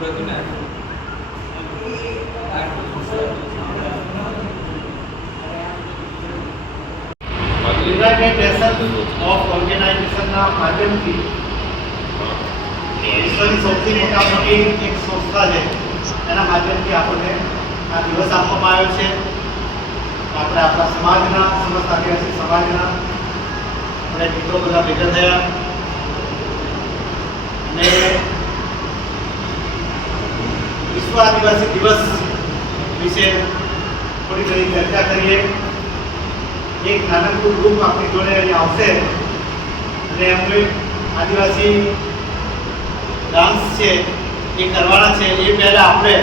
United nation of ઓર્ગેનાઇઝેશનના માધ્યમથી વિશ્વની સૌથી મોટી એક સંસ્થા છે, એના માધ્યમથી આપણને આ દિવસ આપવામાં આવ્યો છે. આપણે આપણા સમાજના, સમસ્ત આદિવાસી સમાજના આપણે મિત્રો બધા ભેગા થયા અને વિશ્વ આદિવાસી દિવસ વિશે થોડી ઘણી ચર્ચા કરીએ. એક નાનકડું ગ્રુપ આપણી જોડે અહીંયા આવશે અને એમનું આદિવાસી ડાન્સ છે એ કરવાના છે. એ પહેલા આપણે